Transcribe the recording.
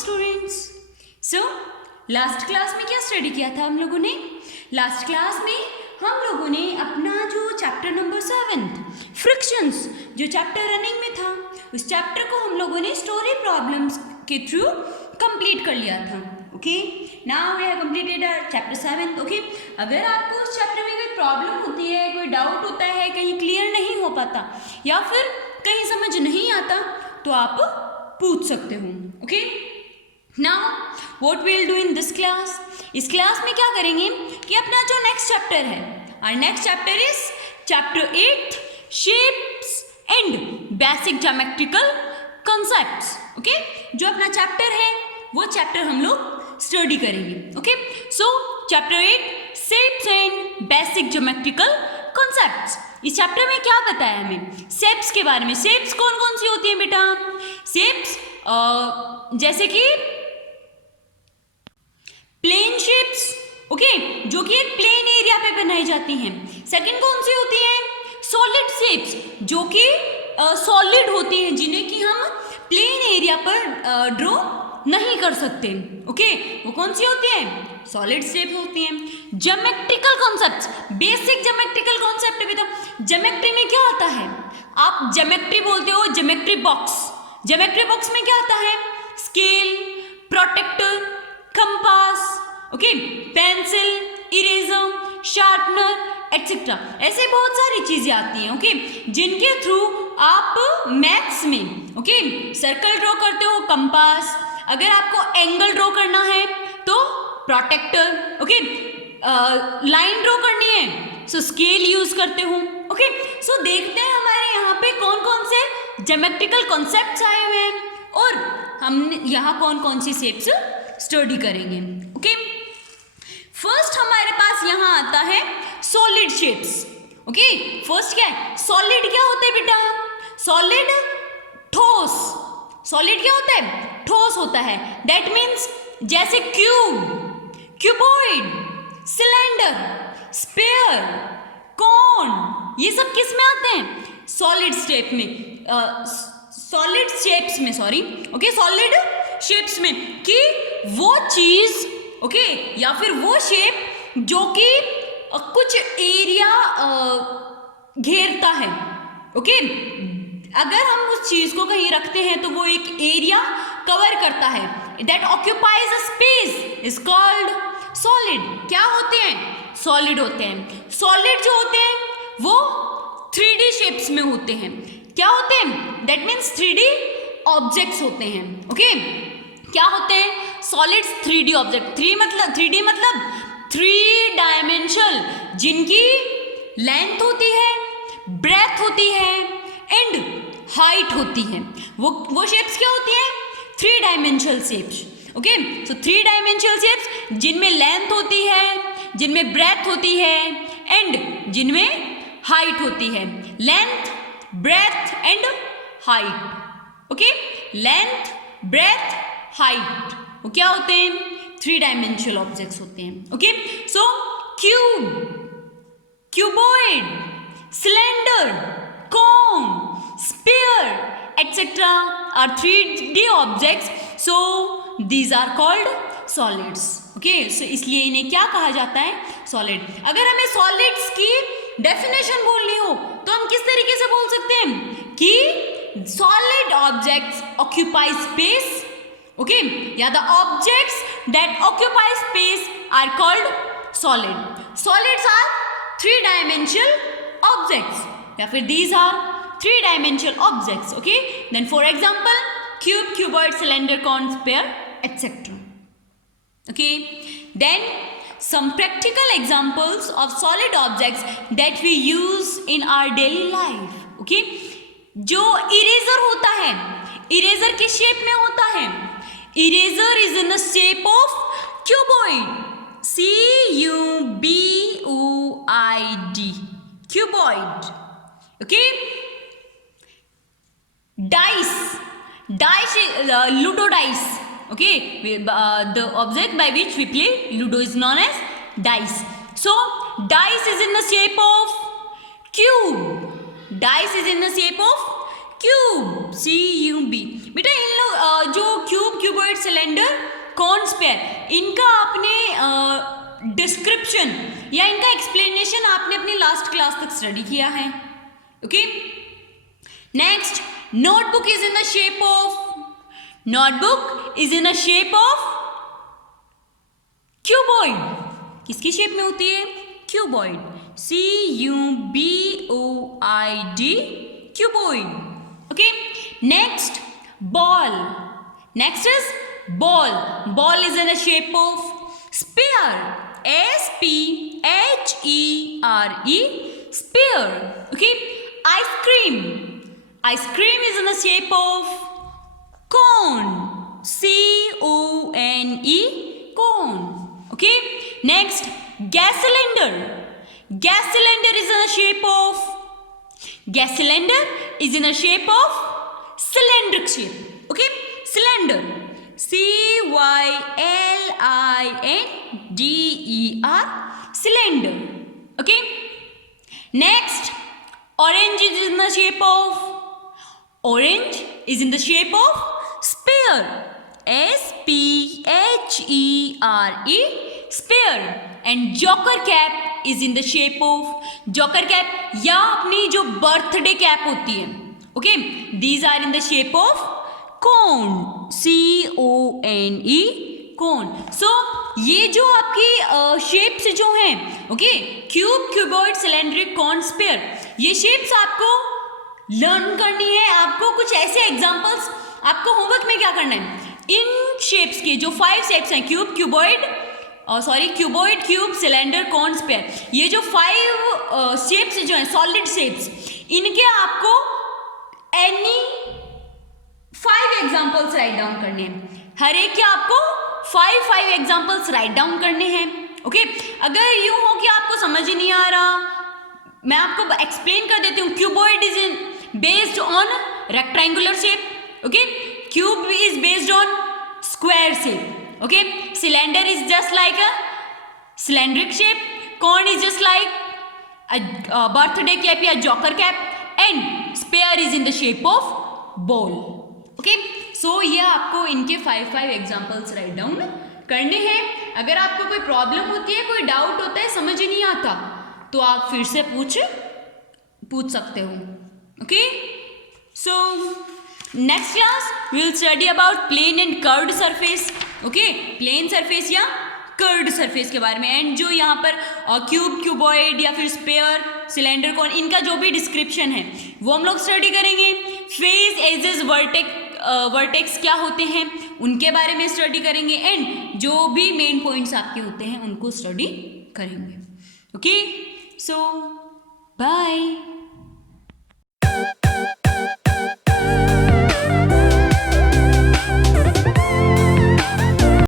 Students, so last class में क्या study किया था हम लोगों ने? लास्ट क्लास में हम लोगों ने अपना जो चैप्टर नंबर 7 फ्रिक्शंस, जो चैप्टर रनिंग में था, उस चैप्टर को हम लोगों ने स्टोरी प्रॉब्लम्स के थ्रू कंप्लीट कर लिया था. Okay, now we have completed our chapter 7. Okay, अगर आपको उस चैप्टर में कोई प्रॉब्लम होती है, कोई डाउट होता है, कहीं क्लियर नहीं हो पाता या फिर कहीं समझ नहीं आता, तो आप पूछ सकते हो. Okay, now what we will do in this class? इस क्लास में क्या करेंगे कि अपना जो नेक्स्ट चैप्टर है, और next chapter is chapter 8 shapes and basic geometrical concepts. Okay, जो अपना चैप्टर है वो चैप्टर हम लोग स्टडी करेंगे. Okay, so chapter 8 shapes and basic geometrical concepts. इस चैप्टर में क्या बताया हमें? शेप्स के बारे में. शेप्स कौन कौन सी होती हैं बेटा? शेप्स जैसे कि प्लेन शेप्स, ओके, जो कि एक प्लेन एरिया पे बनाई जाती हैं. सेकंड कौन सी होती है? सॉलिड शेप्स, जो कि सॉलिड होती हैं, जिन्हें कि हम प्लेन एरिया पर ड्रॉ नहीं कर सकते. ओके, वो कौन सी होती हैं? सॉलिड शेप्स होती हैं. Geometrical concepts, basic geometrical concept भी. तो ज्योमेट्री में क्या आता है? आप ज्योमेट्री बोलते हो, ज्योमेट्री बॉक्स. ज्योमेट्री बॉक्स में क्या आता है? Scale, protractor, compass, okay, pencil, eraser, sharpener etcetera. ऐसे बहुत सारी चीजें आती हैं. ओके, जिनके थ्रू आप मैथ्स में, ओके, सर्कल ड्रॉ करते हो, कंपास. अगर आपको एंगल ड्रॉ करना है तो प्रोटेक्टर. ओके, लाइन ड्रॉ करनी है सो स्केल यूज करते हो. ओके, सो देखते हैं हमारे यहाँ पे कौन कौन से ज्योमेट्रिकल कॉन्सेप्ट्स आए हुए हैं और हम यहाँ कौन कौन सी शेप्स स्टडी करेंगे. ओके, फर्स्ट हमारे पास यहाँ आता है सॉलिड शेप्स. ओके, फर्स्ट क्या है? सॉलिड क्या होता है बेटा? सॉलिड ठोस. सॉलिड क्या होता है? ठोस होता है. दैट मीन्स जैसे क्यूब, क्यूबॉइड, सिलेंडर, स्फीयर, कोन, ये सब किस में आते हैं? सॉलिड शेप में, सॉलिड शेप्स में, सॉरी. ओके, सॉलिड शेप्स में, कि वो चीज, ओके, या फिर वो शेप जो कि कुछ एरिया घेरता है. ओके, अगर हम उस चीज को कहीं रखते हैं तो वो एक एरिया कवर करता है. That occupies a space is called solid. क्या होते हैं? सॉलिड होते हैं. सॉलिड जो होते हैं वो 3D शेप्स में होते हैं. क्या होते हैं? दैट मीन्स 3D ऑब्जेक्ट्स होते हैं. ओके, क्या होते हैं? Solids 3D object. 3D मतलब 3 डायमेंशनल, जिनकी लेंथ होती है, ब्रेथ होती है एंड हाइट होती है. वो शेप्स क्या होती हैं? 3 डायमेंशनल शेप्स. ओके, सो 3 डायमेंशनल शेप्स जिनमें लेंथ होती है, जिनमें ब्रेथ होती है एंड जिनमें हाइट होती है. Length, breadth and height. Okay, length, breadth, height, वो क्या होते हैं? 3 डायमेंशनल ऑब्जेक्ट्स होते हैं. Okay, so cube, cuboid, cylinder, cone, sphere etcetera are 3D objects. So these are called solids. Okay, so इसलिए इन्हें क्या कहा जाता है? सॉलिड. अगर हमें सॉलिड्स की डेफिनेशन बोलनी हो तो हम किस तरीके से बोल सकते हैं कि solid objects occupy space. Okay, या the objects that occupy space are called solid. Solids are 3 dimensional objects, या फिर these are 3 dimensional objects. Okay, then for example cube, cuboid, cylinder, cone, sphere etcetera. Okay, then some practical examples of solid objects that we use in our daily life. Okay, जो eraser होता है, eraser किस shape में होता है? Eraser is in the shape of cuboid. CUBOID, cuboid. Okay, dice, dice, ludo dice. Okay, the object by which we play Ludo is known as dice. So, dice is in the shape of cube. Dice is in the shape of cube, CUB। बेटा इन लोग जो cube, cuboid, cylinder, cone, sphere, इनका आपने description या इनका explanation आपने अपनी लास्ट क्लास तक स्टडी किया है। Okay, next, notebook is in the shape of, notebook is in the shape of cuboid. किसकी शेप में होती है? Cuboid, CUBOID, cuboid. Okay, next, ball, next is ball, ball is in the shape of sphere, SPHERE, sphere. Okay, ice cream, ice cream is in the shape of cone, CONE, cone. Okay, next, gas cylinder, gas cylinder is in the shape of, gas cylinder is in the shape of cylindric shape. Okay, cylinder, CYLINDER, cylinder. Okay, next, orange is in the shape of, orange is in the shape of sphere, SPHERE, sphere. And joker cap is in the shape of, joker cap या अपनी जो birthday cap होती है, okay, these are in the shape of cone, CONE, cone. So ये जो आपकी shapes जो हैं, okay, cube, cuboid, cylindric, cone, sphere, ये शेप्स आपको लर्न करनी है। आपको कुछ ऐसे एग्जांपल्स, आपको होमवर्क में क्या करना है, इन शेप्स के जो 5 शेप्स हैं, cube, cuboid, cuboid, cube, cylinder, cone, sphere, ये जो 5 शेप्स जो हैं, सॉलिड शेप्स, इनके आपको एनी 5 एग्जांपल्स राइट डाउन करने हैं। हर एक के आपको 5 एग्जांपल्स राइट डाउन करने हैं। ओके, अगर यूं हो कि आपको समझ ही नहीं आ रहा, मैं आपको एक्सप्लेन कर देती हूँ। Cuboid is in based on rectangular shape, okay, cube is based on square shape, okay, cylinder is just like a cylindric shape, cone is just like a birthday cap या joker cap, and sphere is in the shape of ball. Okay, so ये आपको इनके 5 examples write down करने हैं। अगर आपको कोई problem होती है, कोई डाउट होता है, समझ ही नहीं आता, तो आप फिर से पूछ सकते हो। Okay, so next class we will study about plane and curved surface. Okay, plane surface या curved surface के बारे में, एंड जो यहाँ पर क्यूब, क्यूबॉइड या फिर स्फीयर, सिलेंडर, कॉन, इनका जो भी डिस्क्रिप्शन है वो हम लोग स्टडी करेंगे। फेस, एजेस, वर्टेक्स क्या होते हैं उनके बारे में स्टडी करेंगे, एंड जो भी मेन पॉइंट्स आपके होते हैं उनको स्टडी करेंगे। ओके, सो बाय।